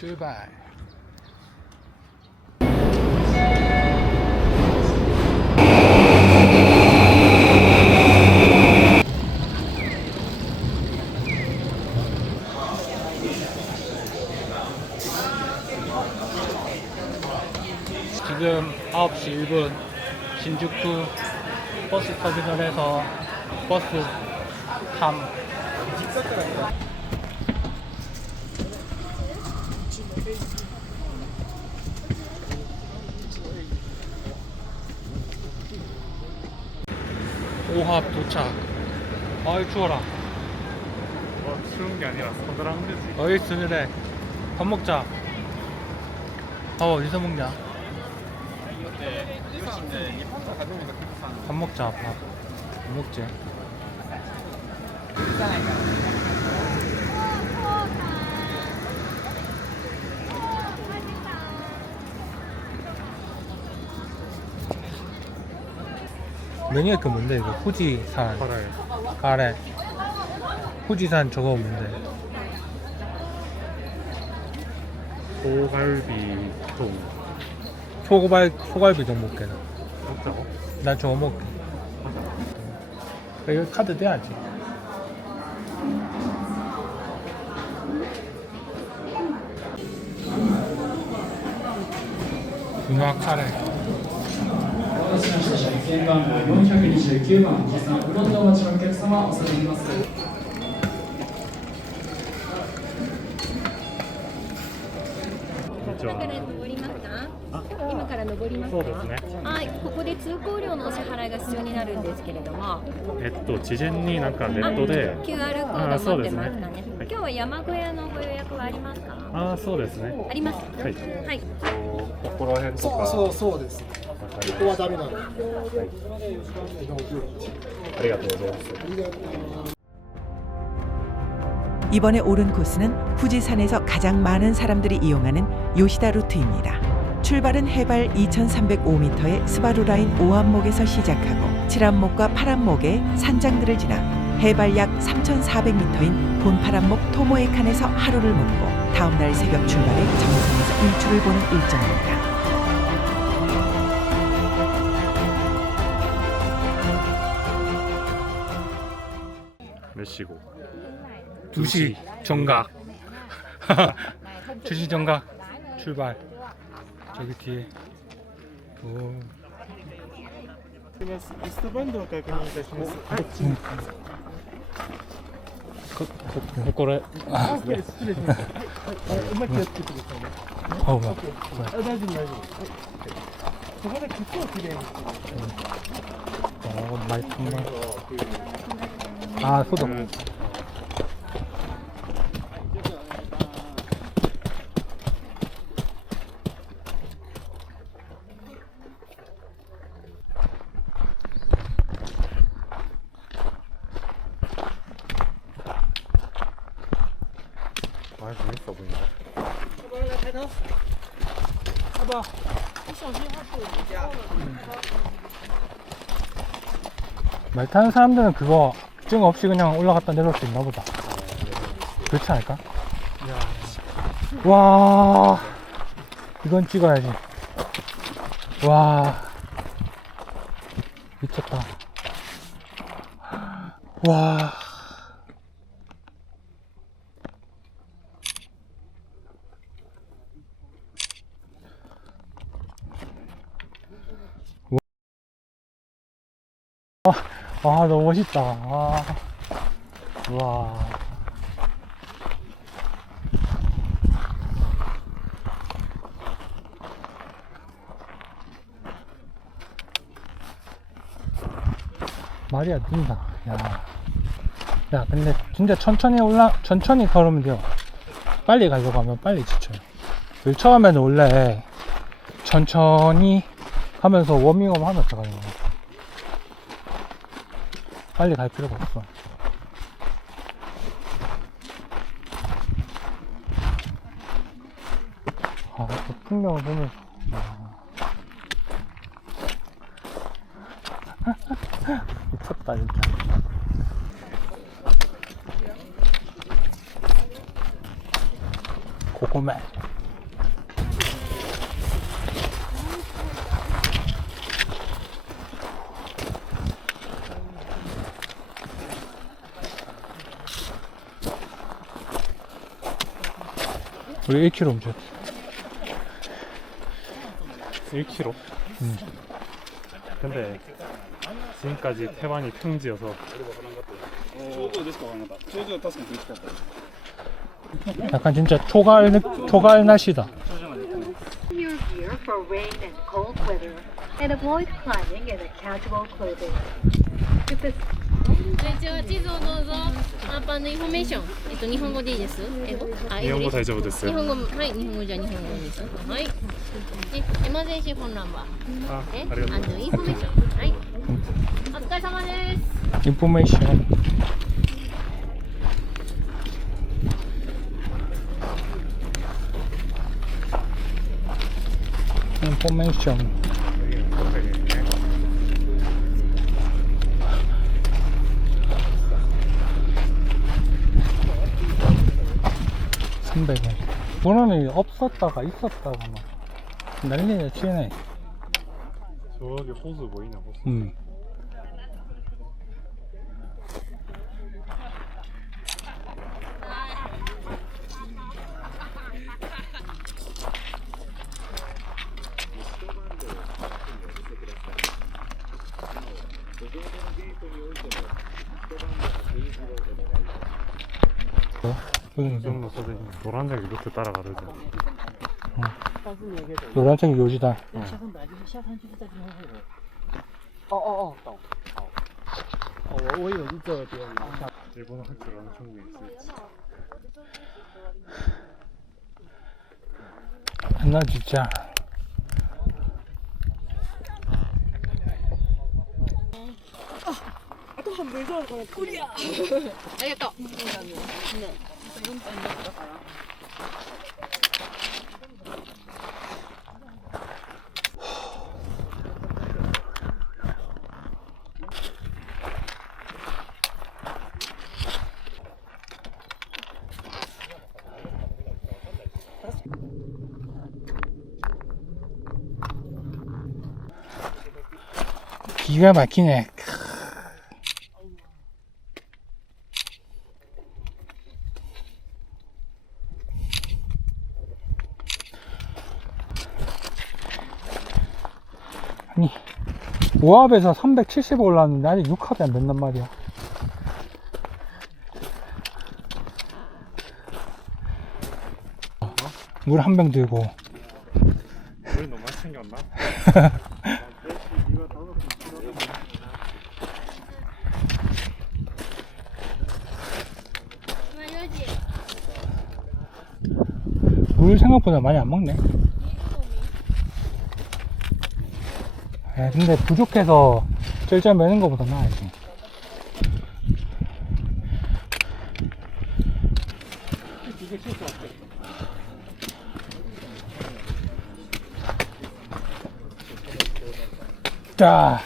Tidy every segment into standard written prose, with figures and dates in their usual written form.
출발. 지금 9시 1분 신주쿠 버스 터미널에서 버스 탐. 오합 도착. 아이 추워라. 추운 게 아니라 서늘한 거지. 어이 스늘해. 밥 먹자. 밥 어디서 먹냐? 밥 먹자. 밥 먹지. 메뉴가 그 뭔데 이거? 후지산 가래. 후지산 저거 뭔데? 소갈비통 소갈비 좀 먹게. 먹자고? 난 저거 먹게. 이거 카드 떼야지. 문화 카레. お待たせしました。車券番号429番、持参うどんでお待ちのお客様、お下がります。今から登りますか？今から登りますか？そうですね。はい、ここで通行料のお支払いが必要になるんですけれども、事前になんかネットで QR コード持ってますかね。今日は山小屋のご予約はありますか？そうですね。あります。はい。はい。ここら辺とか。そうです。ここはダメなの。ありがとうございます。 이번에 오른 코스는 후지산에서 가장 많은 사람들이 이용하는 요시다 루트입니다. 출발은 해발 2,305m의 스바루라인 5안목에서 시작하고 7안목과 8안목의 산장들을 지나 해발 약 3,400m인 본팔안목 토모에칸에서 하루를 묵고 다음날 새벽 출발해 정상에서 일출을 보는 일정입니다. 몇 시고? 2시 정각. 2시 정각 출발. 저기 뒤에. 오. リストバンドを確認いたします。これ。失礼しました。うまくやってくださいね。어우, 막. 大丈夫大丈夫。そこで靴をきれいにして。 많이 탔나? 아, 소독. 재밌어 보인다. 봐봐. 말 타는 사람들은 그거 증 없이 그냥 올라갔다 내려올 수 있나 보다. 그렇지 않을까? 와, 이건 찍어야지. 와, 미쳤다. 와. 아, 너무 멋있다. 와. 우와. 말이 안 된다. 야, 근데 진짜 천천히 걸으면 돼요. 빨리 가려고 하면 빨리 지쳐요. 처음에는 원래 천천히 하면서 워밍업 하면서 가는 거야. 빨리 갈 필요가 없어. 아, 그 풍경을 보면서. 미쳤다, 진짜. 고고멜. 우리 1km 움직였어. 1km. 근데 지금까지 태반이 평지여서 약간 진짜 초가을 날씨다. Your gear for rain and cold weather, and avoid climbing in casual clothing. If this 一応地図をどうぞ。アーパーのインフォメーション。日本語でいいです。英語？あ、英語 일본어 です。 다이저브 日 됐어요. 本語、はい、日本語じゃ日本語です。はい。で、エマージェンシーフォンナンバー。 아, え、아리가또. アンドインフォメーション。はい。お疲れ様です。 인포메이션. 인포메이션. 도로는 없었다가 있었다가 막 난리네 치네. 저기 호수 보이냐 호수. 정도 선생님 노란색 루트 따라가르죠. 노란색 요지다. 일본어 할 줄 아는 친구 있을지. 나 진짜. 기가 막히네. 아니, 5합에서 370 올라왔는데 아직 6합이 안 된단 말이야. 물 한 병 들고. 물 너무 많이 챙겼나? 물 생각보다 많이 안 먹네. 근데 부족해서 쩔쩔 매는 것보다 나아야지. 자,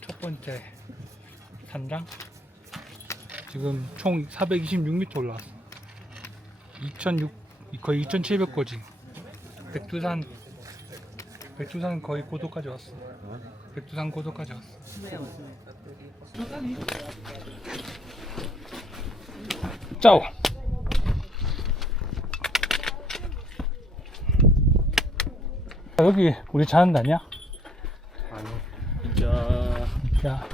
첫 번째 산장. 지금 총 426m 올라왔어. 2006, 거의 2700거지. 백두산 거의 고도까지 왔어. 백두산 고도까지 왔어. 짜오. 여기 우리 자는 데냐? 아니. 야.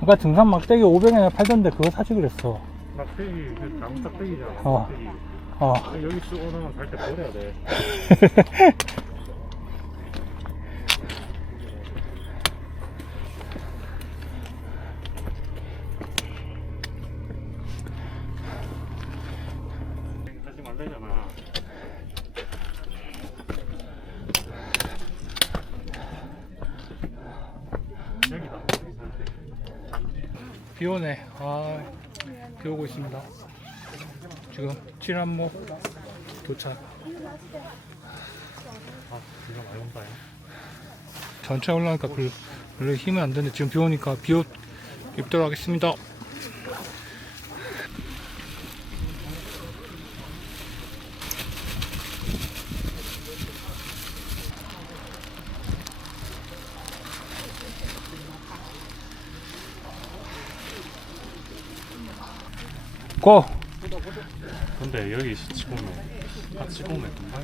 아까 등산 막대기 500원에 팔던데 그거 사지 그랬어. 막대기 그 나무 짝대기잖아. 어. 막대기. 어. 여기 쓰고 나면 갈 때 버려야 돼. 하지 말래잖아. 여기다. 비 오네. 비 오고 있습니다. 지금 칠한목 도착. 비가 많이 온다. 전체 올라오니까 별로 힘이 안 드는데 지금 비 오니까 입도록 하겠습니다. 고! 근데 여기 찍으면 같이 보면 금방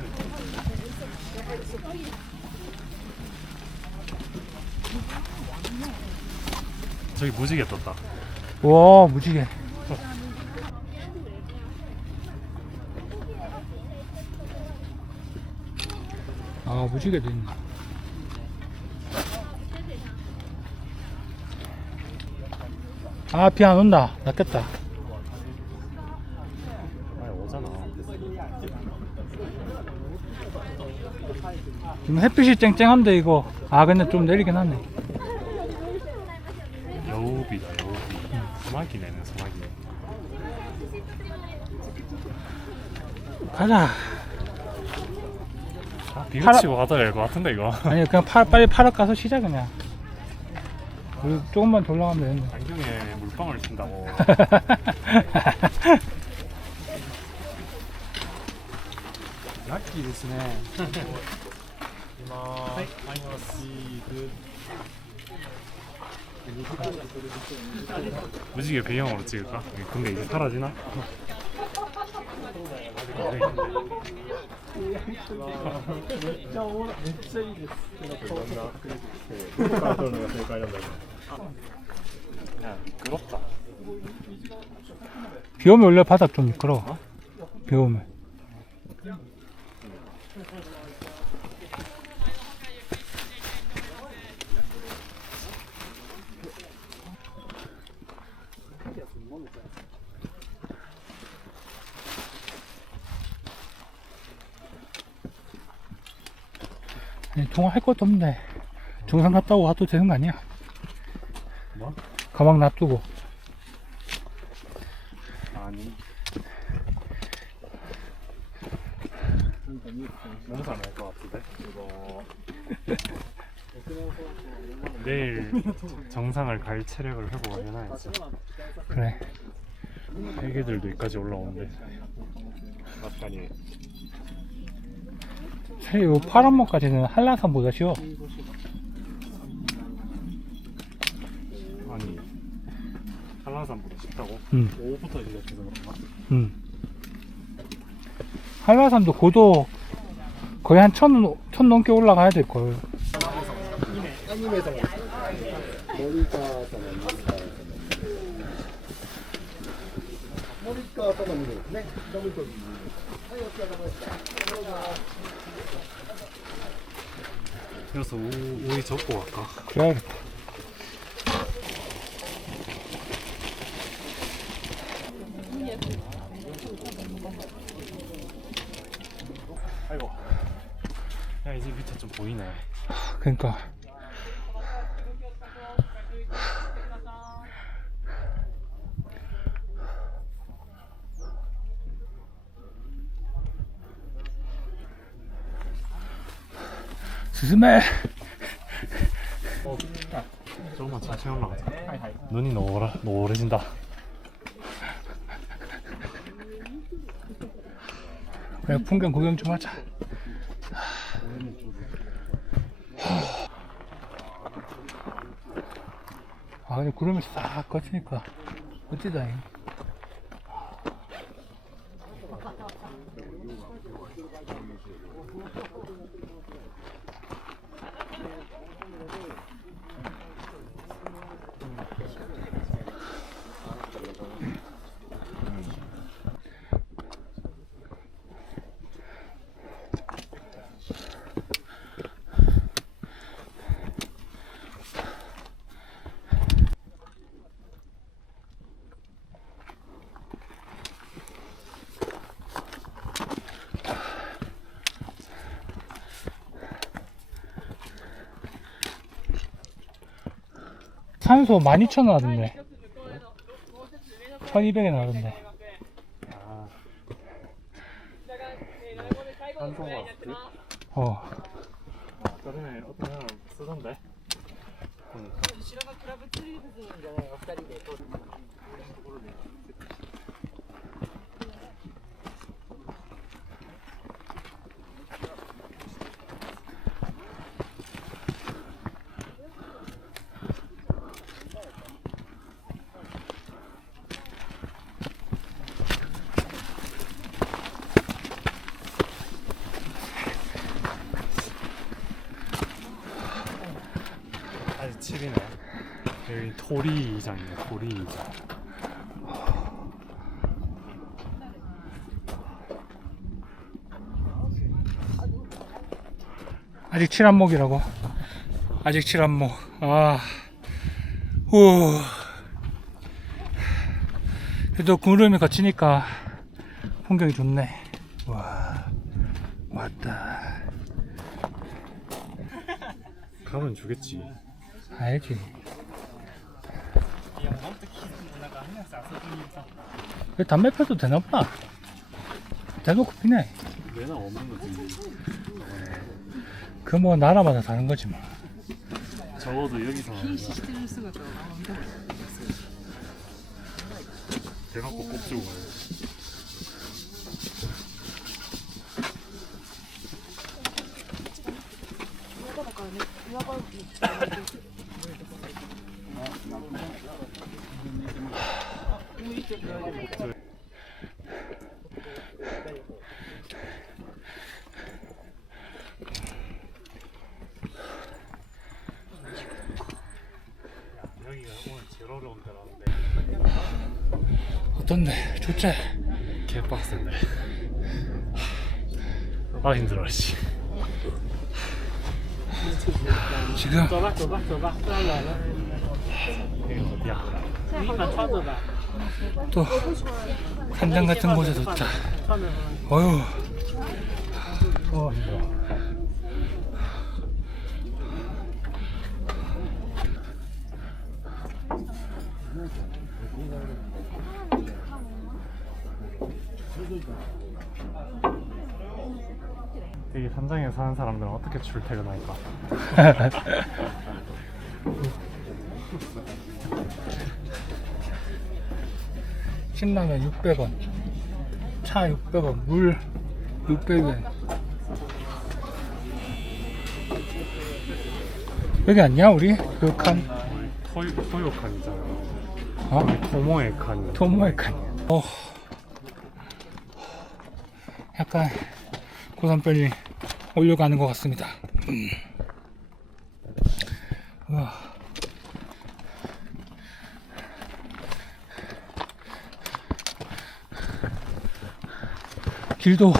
저기 무지개 떴다. 와, 무지개. 아, 무지개도 있네. 아, 비 안 온다. 낫겠다. 아니 오잖아. 지금 햇빛이 쨍쨍한데, 이거. 아, 근데 좀 내리긴 하네. 여우비다 여우비. 소나기네는 소나기. 가자. 아, 비가 치고 가다 될 것 같은데 이거. 아니, 그냥 빨리 파락 가서 쉬자, 그냥. 우리 조금만 더 올라가면 되는데. 안경에 물방울 튄다고. 락기 됐네. 무지개 배경으로 찍을까? 근데 이제 사라지나? 야, 부럽다. 비 오면 원래 바닥 좀 미끄러워. 비 오면. 아니, 통화할 것도 없는데 중산 갔다 오고 가도 되는 거 아니야? 뭐? 가방 놔두고. 아니. 농사 날것 같은데? 이거. 내일 정상을 갈 체력을 회복을 해놔야지. 그래. 애기들도 여기까지 올라오는데. 맞다니. 사실 이 파란목까지는 한라산보다 쉬워. 아니. 한라산보다 쉽다고? 응. 오후부터 시작해서 그런가? 응. 한라산도 고도 거의 한 천 넘게 올라가야 될걸. 그래서 오이 접고 갈까? 그래야겠다. 아이고. 야, 이제 밑에 좀 보이네. 그러니까. 스스메. 조금만 천천히 올라가자. 눈이 노래진다. 그래, 풍경 구경 좀 하자. 아, 근데 구름이 싹 거치니까 멋지다. 잉. 산소 12,000원 하던데. 1200에 나오던데. 아. 산소가 그래? 어. 저번에 어떤 사람 쓰던데? 보니까. 아직 7이네. 여기 토리이장이네. 토리이장. 아직 칠한목이라고. 아직 칠한목. 아, 후. 그래도 구름이 거치니까 풍경이 좋네. 와, 왔다. 가면 주겠지. 알지. 왜 담배 펴도 되나보다. 대놓고 피네. 내나 없는 거지. 그 뭐 나라마다 다른 거지 뭐. 적어도 여기서 대놓고 꼽주고 가요. 여기가 오늘 제일 어려운 데라는데 어떤데? 좋지? 개빡센데. 아 힘들어 씨. 지금 이거 어디야? 또 산장 같은 곳에 도착. 어휴. 힘들어. 여기 산장에 사는 사람들은 어떻게 출퇴근할까? 신라면 600원, 차 600원, 물 600원. 여기 아니야 우리? 그 칸? 토요칸이잖아. 어? 토모의 칸. 토모의 칸이야. 약간 고산병이 올려가는 것 같습니다. 우와. 길도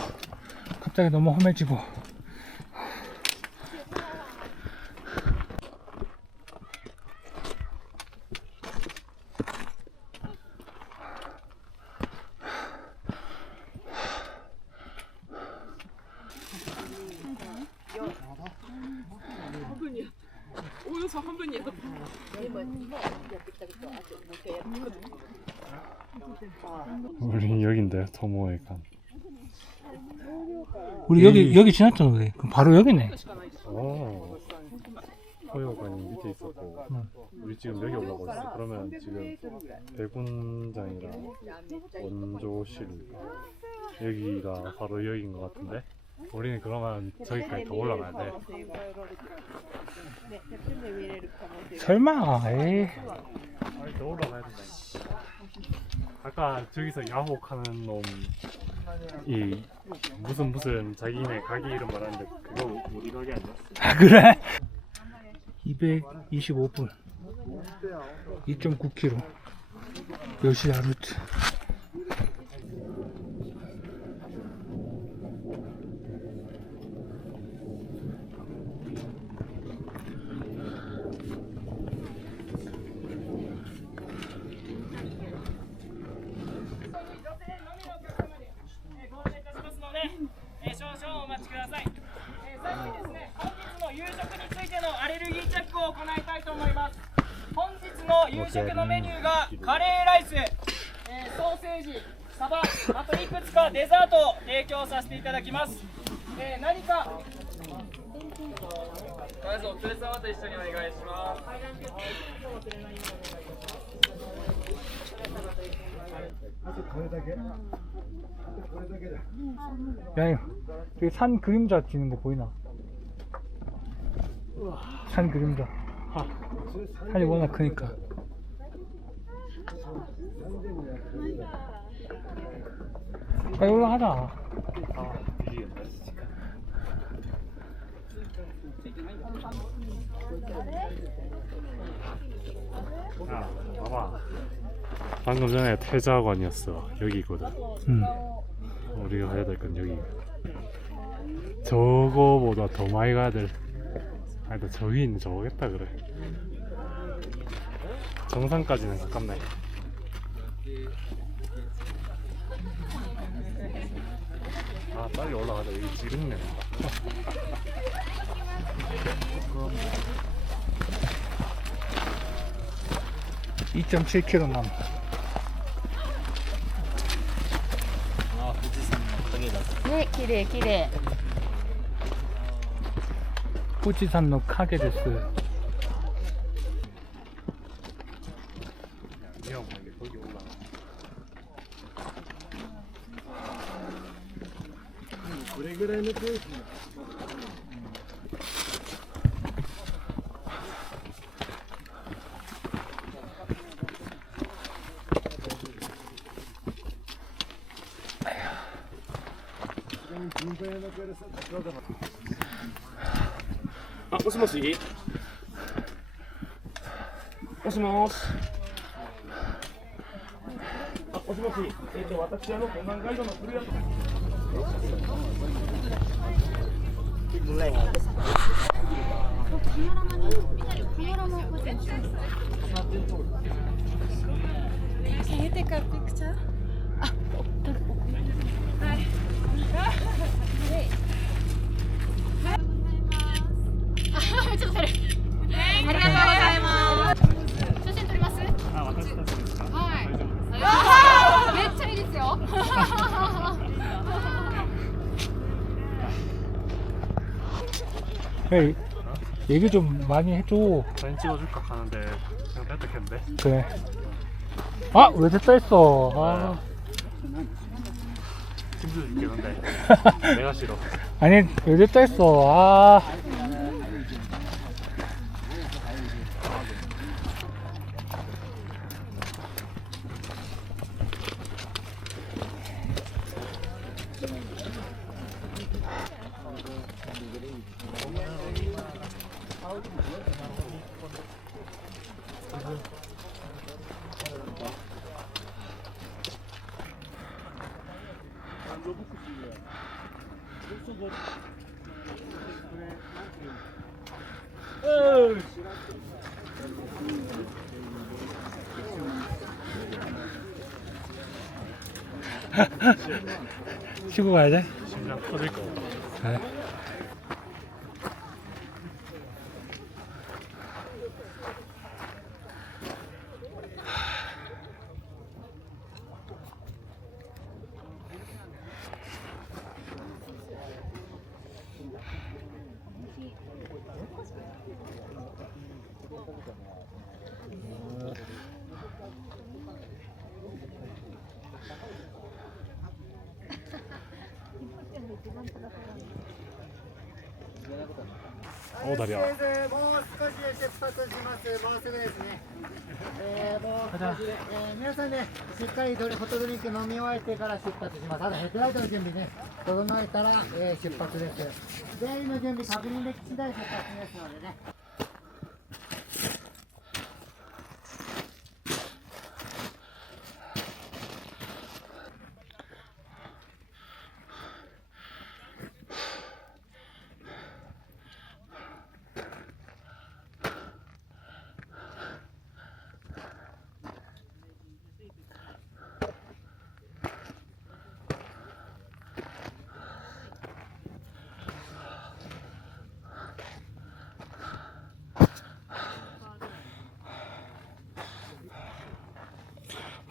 갑자기 너무 험해지고. 우리 여긴데 토모의 칸. 우리 여기 지났잖아 우리. 그럼 바로 여기네. 토요칸이 밑에 있었고 우리 지금 여기 올라가고 있어. 그러면 지금 대군장이랑 원조실 여기가 바로 여기인 것 같은데 우리는 그러면 저기까지 더 올라가야 돼. 설마. 에이. 아니 더 올라가야 돼. 아까 저기서 야호하는 놈이 무슨 자기네 가게 이름 말하는데 그거 우리 가게 아니었어? 아 그래? 225분 2.9km 요시다 루트.本日の夕食のメニューがカレーライス、ソーセージ、サバ、あといくつかデザートを提供させていただきます。何かまずお連れ様と一緒にお願いします 야, 저기 산 그림자 지는 거 보이나? 산 그림자. 산이 워낙 크니까. 빨리 올라가자. 아, 뒤지겠네. 야, 봐봐. 방금 전에 태자관이었어. 여기거든. 우리가 가야 될 건 여기. 저거보다 더 많이 가야 될. 아니, 저 위에 있는 저거겠다 그래. 정상까지는 가깝네. 아, 빨리 올라가자. 여기 지름네. 2.7km 남. 네, 기대, 기대. 후지산노 카게 데스. 위험하게 거기 올라가. 아, もしもしもしもしあ、もしもし私湖南ガイドの古谷とCan you take a picture? 에이, 얘기 좀 많이 해줘. 사진 찍어줄까 하는데 그냥 뺐다겠는데. 그래. 아, 왜 됐다 했어. 아. 힘들 수 있겠는데. 내가 싫어. 아니, 왜 됐다 했어. 아. 쉬고 가야 돼? 심장 터질 거 같아. 그래. 오, 다리야. もう少しで出発します。もうすぐですね。もう少しで、皆さんね、しっかりホットドリンク飲み終えてから出発します。あとヘッドライトの準備ね、整えたら、出発です。全員の準備確認でき次第出発ですのでね。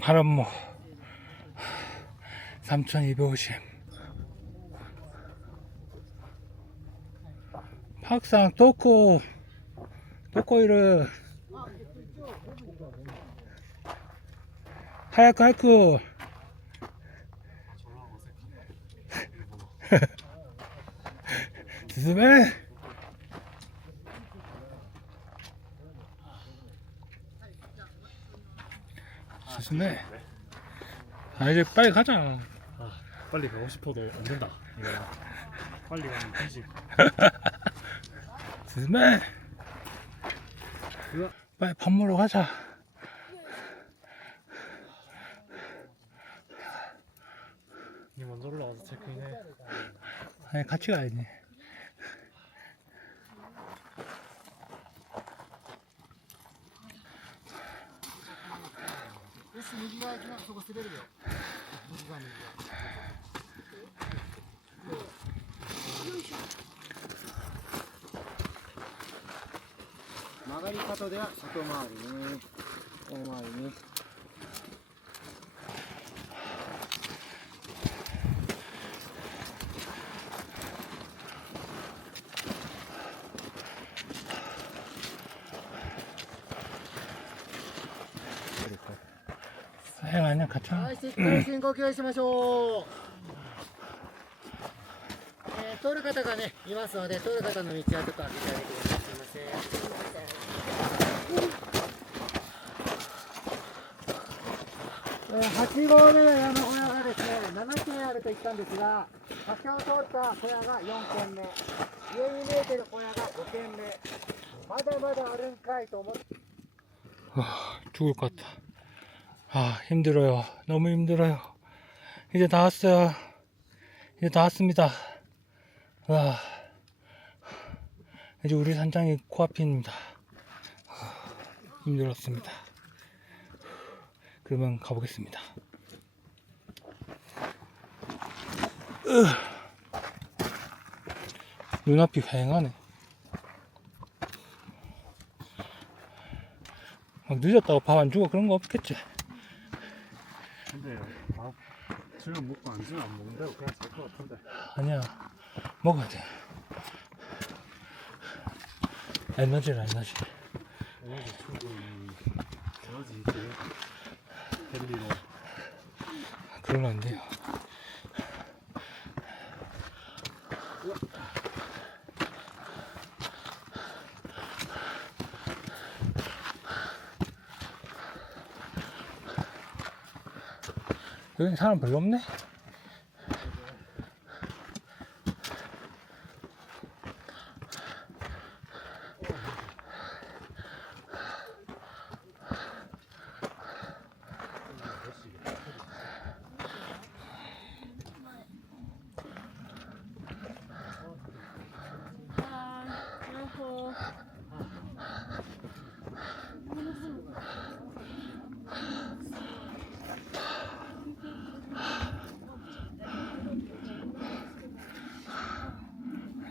바람모 3250 항상 도코이를 하야쿠 하야쿠. 스즈메. 스즈메. 아 이제 빨리 가자. 아, 빨리 가고 싶어도 안 된다. 이거 빨리 가면 되지. 스즈메. 빨리 밥 먹으러 가자. 니 먼저 올라와서 체크인해. 아니 같이 가야지.曲がり角では外回りに大回りに아니야 같이 와. はい、しっかり深呼吸しましょう、通る方がねいますので、通る方の道はちょっと開けてあげてください。すいません。8合目の山小屋がですね、7軒あると言ったんですが、先ほど通った小屋が4軒目、上に見えてる小屋が5軒目、まだまだあるんかいと思って。 죽을 것 같다. 아 힘들어요. 너무 힘들어요. 이제 다 왔어요. 이제 다 왔습니다. 와 이제 우리 산장이 코앞입니다. 힘들었습니다. 그러면 가보겠습니다. 눈앞이 휑하네. 막 늦었다고 밥 안 주고 그런 거 없겠지? 근데 밥 지금 먹고 안 지면 안 먹는데요. 그냥 잘 것 같은데. 아니야 먹어야 돼. 에너지라 에너지. 에너지 충분히 에너지 있게 헬리로. 그러면 안 돼요. 여기 사람 별로 없네?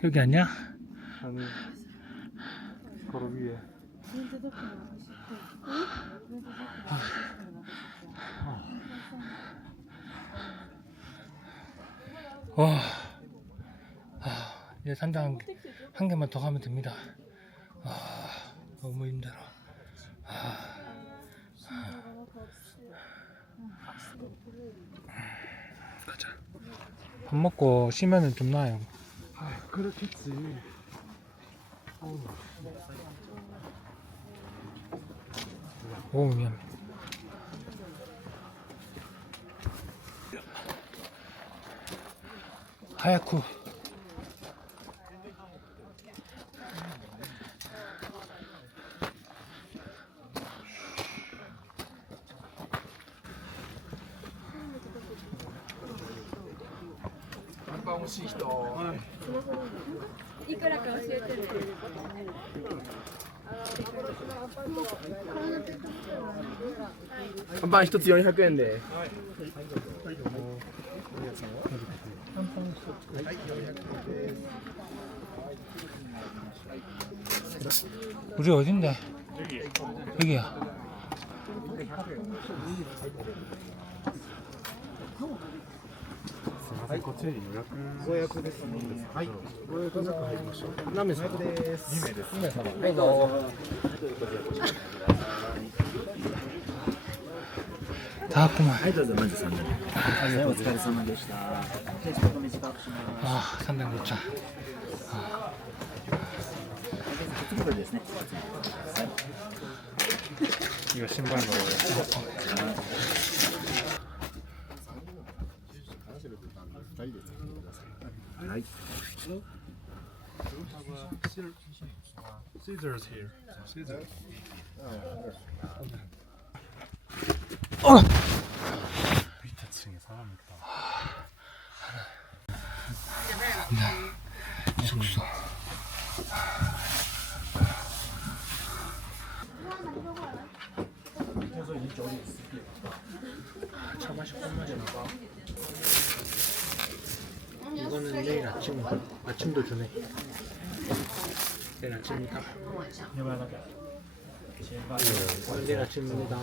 여기 아니야? 아니 바로 위에. 와, 이제 산장 한 개만 더 가면 됩니다. 너무 힘들어. 가자. 밥 먹고 쉬면은 좀 나아요. 그렇겠지. 오 미안. 하야쿠. 한방 1つ400円で 우리 어딘데? 여기야. こっちに予約ご予約ですね。はい。ご予約中入りましょう。何名様です。2名です。 2名様どうぞたくまいどうぞまず3名。はい、お疲れ様でした。じゃあちょっと短くします。ああ3名ごっちゃん次これですね。이거 신발로はい。 Scissors here. Scissors. 밑에 층에 사람 있다. 숙소 차 마시 꼭 마시나 봐. 이거는 내일 아침도 주네. 내일 아침입니다. 내일 아침입니다.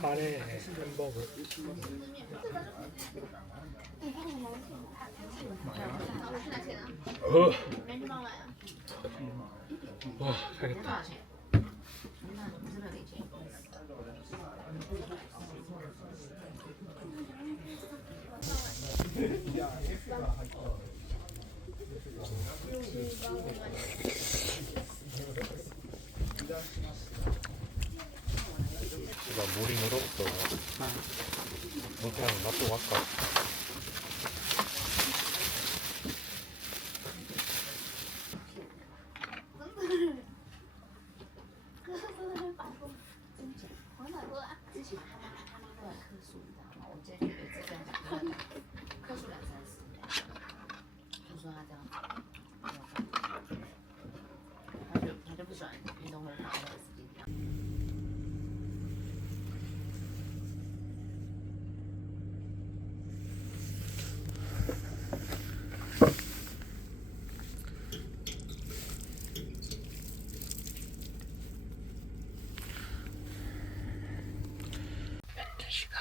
카레 햄버거 와 살겠다. 제가 물이 늘었어. 뭐 그냥 놔두고 갈까? 현재 시간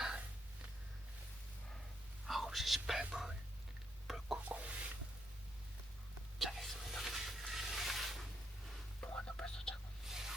9시 18분 불 끄고 자겠습니다. 동안은 벌써 자고 있네요.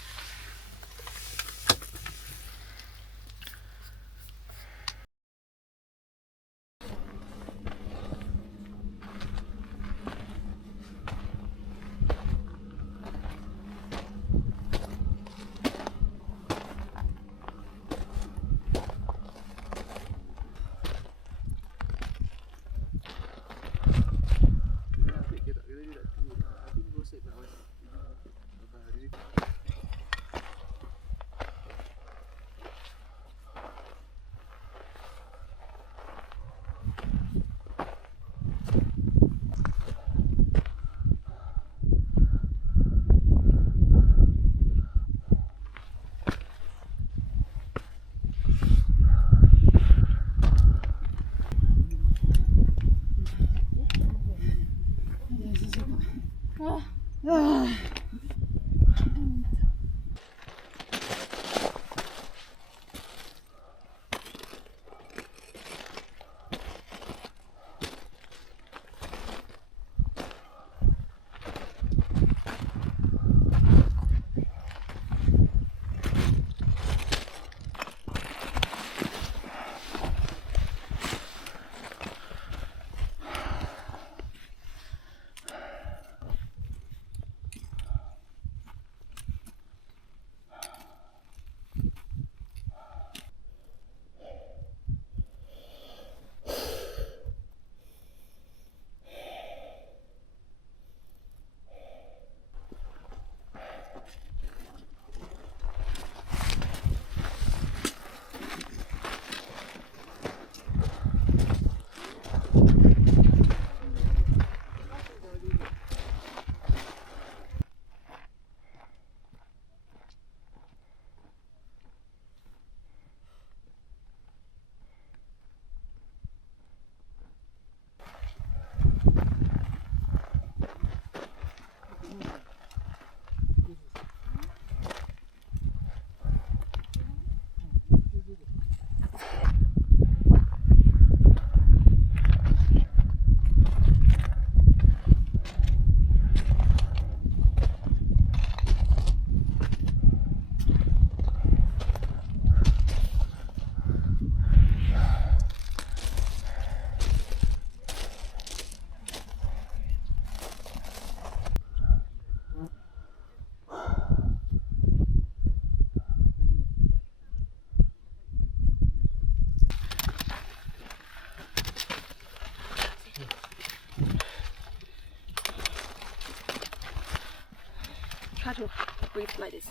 how to breathe like this.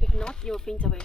If not, you'll faint away.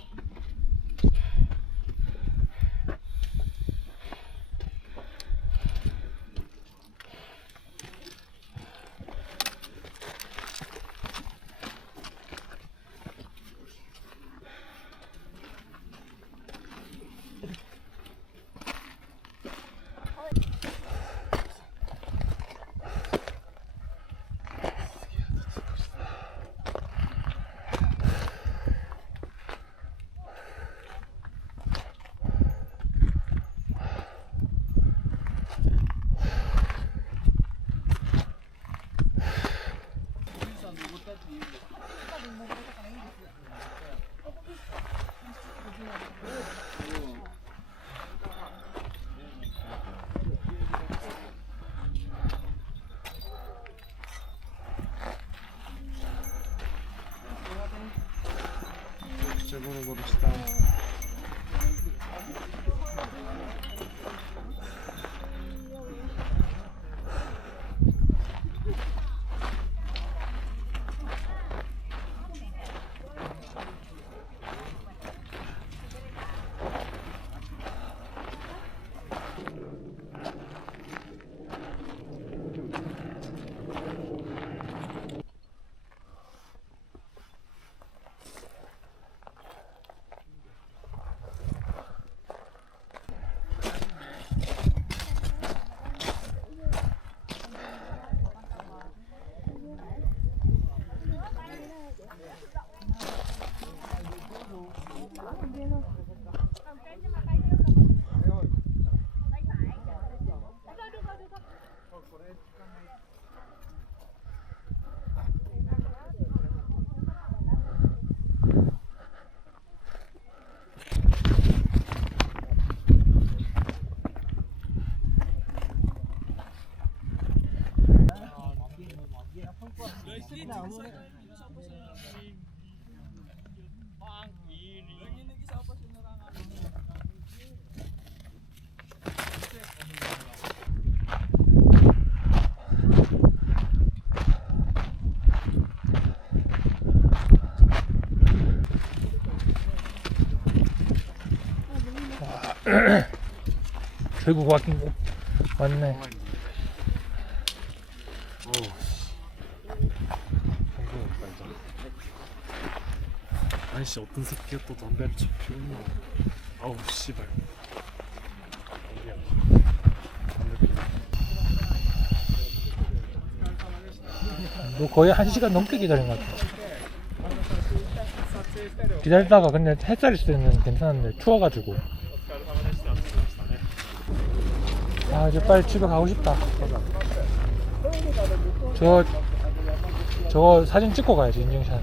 결국 왔긴 왔네. 아이씨 어떤 새끼가 또 담배를 피우냐. 아우 씨발. 너 거의 1시간 넘게 기다린 것 같아. 기다리다가 근데 햇살 있을 때는 괜찮은데 추워가지고. 아 이제 빨리 집에 가고 싶다. 저거 사진 찍고 가야지 인증샷.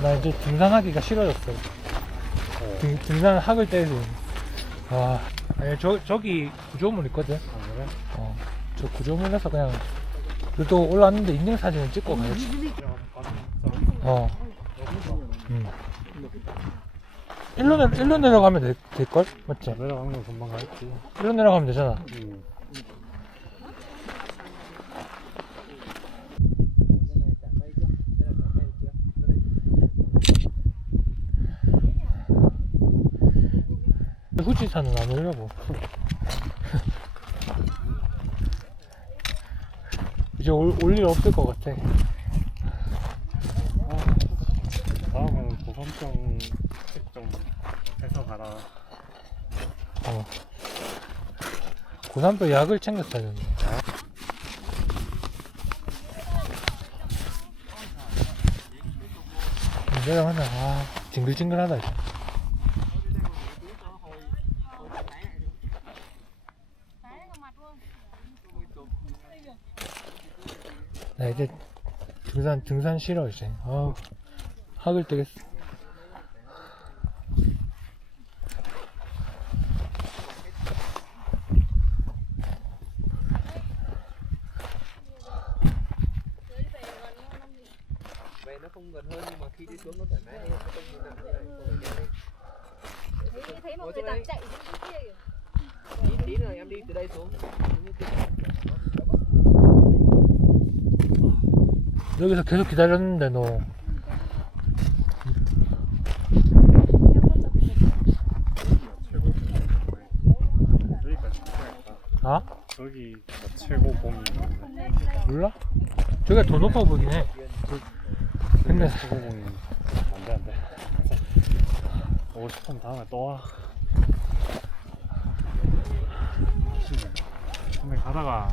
나 이제 등산하기가 싫어졌어. 등산 학을 때도 아니 저기 구조물 있거든. 그래? 저 구조물에서 그냥 또 올라왔는데 인증사진을 찍고 가야지. 일로 내려가면 될걸? 맞지? 내려가는 건 금방 가겠지. 일로 내려가면 되잖아. 후지산은 안 오려고. 이제 올 일 없을 것 같아. 다음에는 고산병 좀 해서 가라. 고산도 약을 챙겼어야 되는데. 내려가면 징글징글하다 이제. 나 이제 등산 싫어 이제. 학을 뜨겠어. Vậy nó không gần hơn nhưng mà khi đi xuống nó thoải mái hơn, nó không bị nặng như này, không phải đeo lên. thấy mọi người toàn chạy trên kia kìa. Tí nữa em đi từ đây xuống. 여기서 계속 기다렸는데 너 여기까지 가야겠다. 아? 저기가 최고 봄이 몰라? 저기가 더 높아 보이긴 해. 근데 최고 봄이 안돼. 오고 싶으면 다음에 또 와. 근데 가다가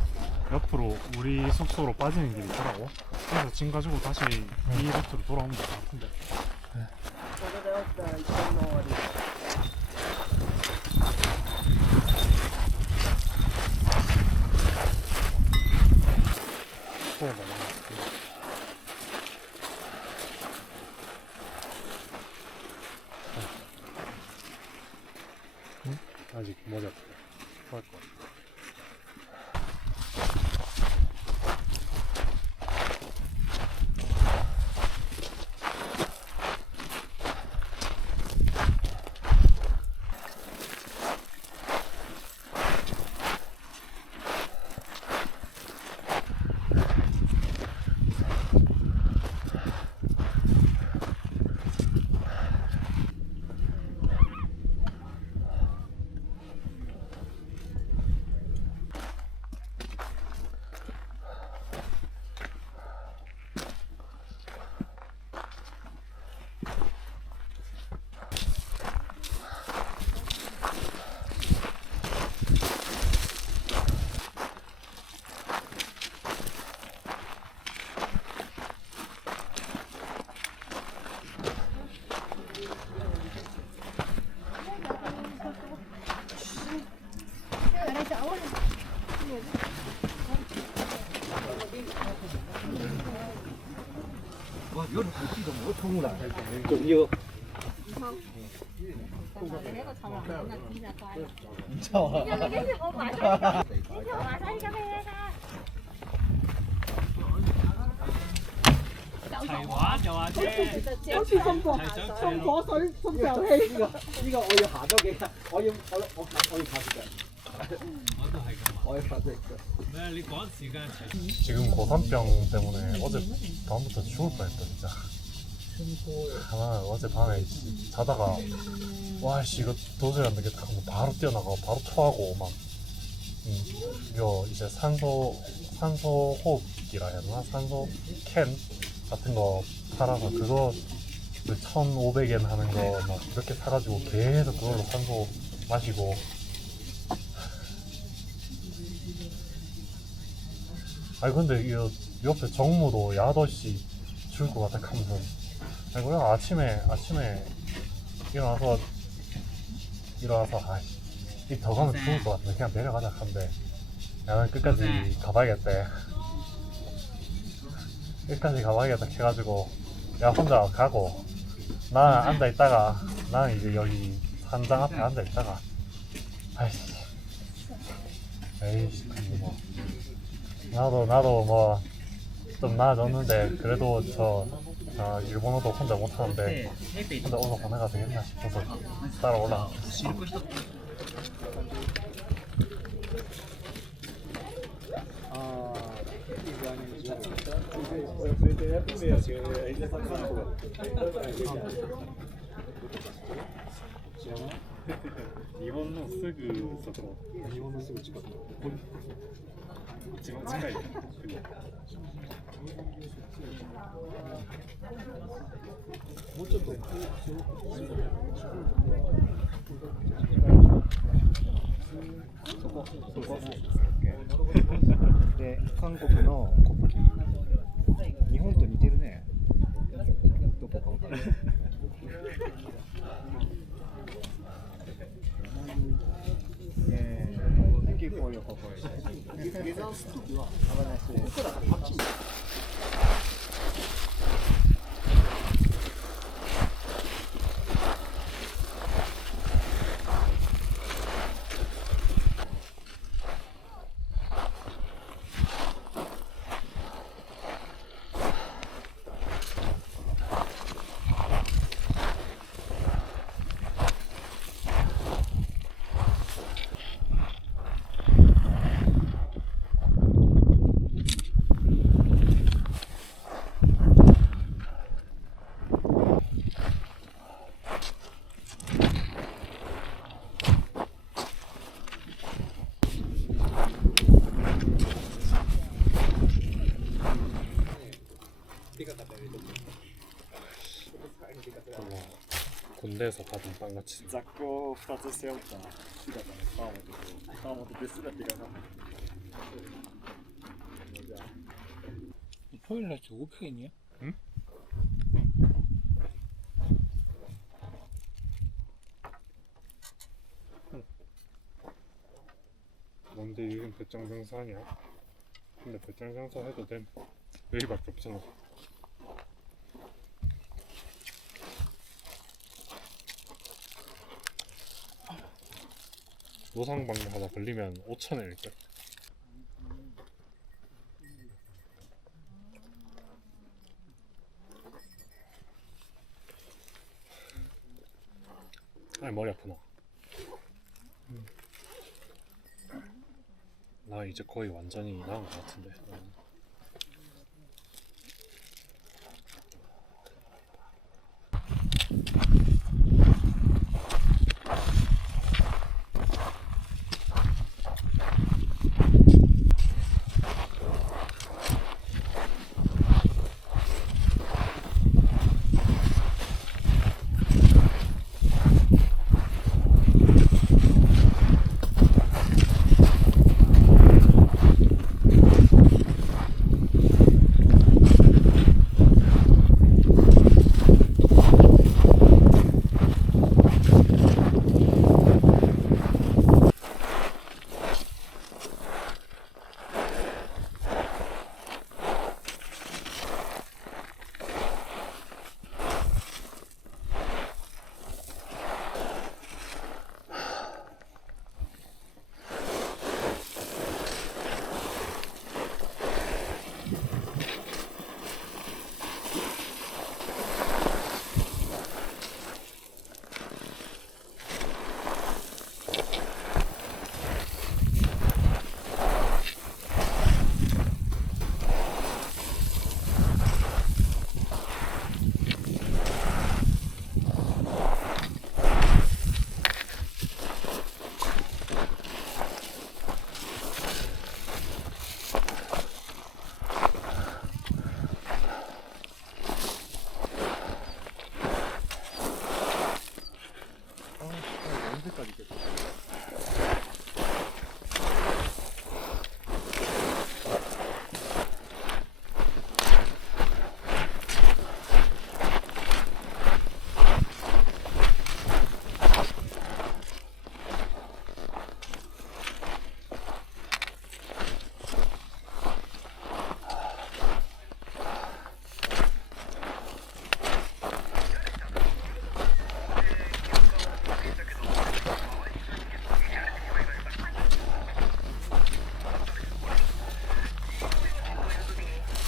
옆으로 우리 숙소로 빠지는 길이 있더라고. 그래서 짐 가지고 다시 이 루트로 돌아오면 될 것 같은데. 소에 먹는 것 같아. 아직 머리 아프다. 토할 것 같아. 지금 고산병 때문에 어제 밤부터 죽을 뻔했다 진짜. 하나 어젯밤에 자다가 와씨 이거 도저히 안 되겠다 하고 바로 뛰어나가고 바로 토하고 막 이거 이제 산소 호흡기라 해야 되나? 산소 캔 같은 거 팔아서 그거 1,500엔 하는 거 막 이렇게 사가지고 계속 그걸로 산소 마시고 아니 근데 이 옆에 정무도 야도씨 죽을 것 같아 하면서 아니 그냥 아침에 일어나서 아이씨 이 더 가면 죽을 것 같은데 그냥 내려가자 하는데 나는 끝까지 가봐야겠대. 끝까지 가봐야겠다 해가지고 야 혼자 가고 나 앉아있다가 나는 이제 여기 산장 앞에 앉아있다가 아이씨 에이씨 뭐 나도 뭐 좀 나아졌는데 그래도 저 일본어도 혼자 못하는데 혼자 오늘 보내가 되겠나 싶어서 따라 올라갔어. 일본어 쓰고 있어서 일본어 쓰고 지금近いもうちょっとそこで韓国の国旗日本と似てるねどこかわからないThank you for your cooperation. Have a nice day. 군대에서 받은 빵같이 雑魚を2つ背負った姿の川本ですら手がかんない。 포일라이트 500엔이야? 응? 뭔데 이건 배짱장사 아니야? 근데 배짱장사 해도 됨. 여기밖에 없잖아. 노상방뇨 하다 걸리면 5,000원일걸? 아니 머리 아프나? 나 이제 거의 완전히 나은 것 같은데.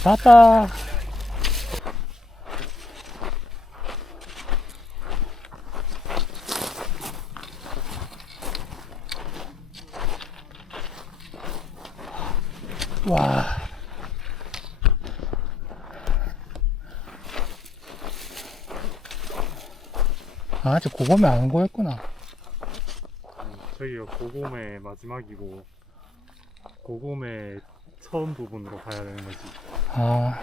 왔다. 와. 아, 저 고검에 안 고였구나. 저기가 고곰의 마지막이고 고곰의 처음 부분으로 가야 되는 거지. 아.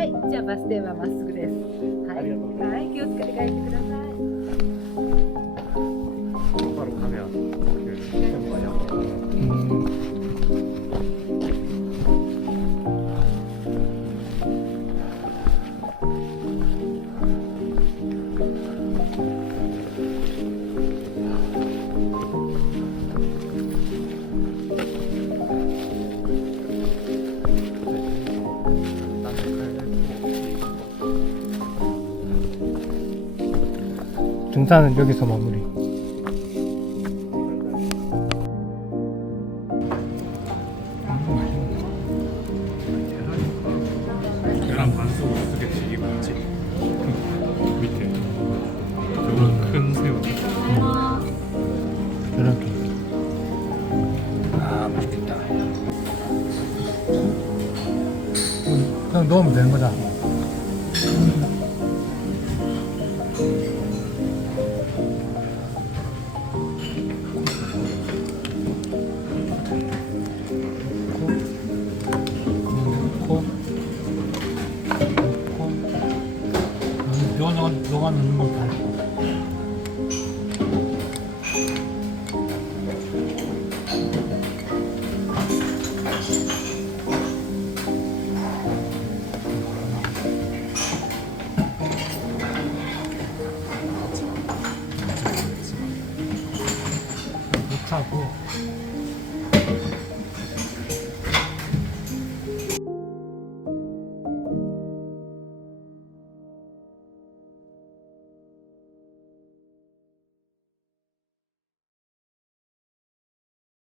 はい、じゃあバス停はまっすぐです。はい、はい、気をつけて帰ってください。 바로 가면 그 캠프가 옆에. 등산은 여기서 마무리. 이렇게. 아, 맛있겠다. 그냥 넣으면 되는 거다. 너가 넣는 걸 다. 하고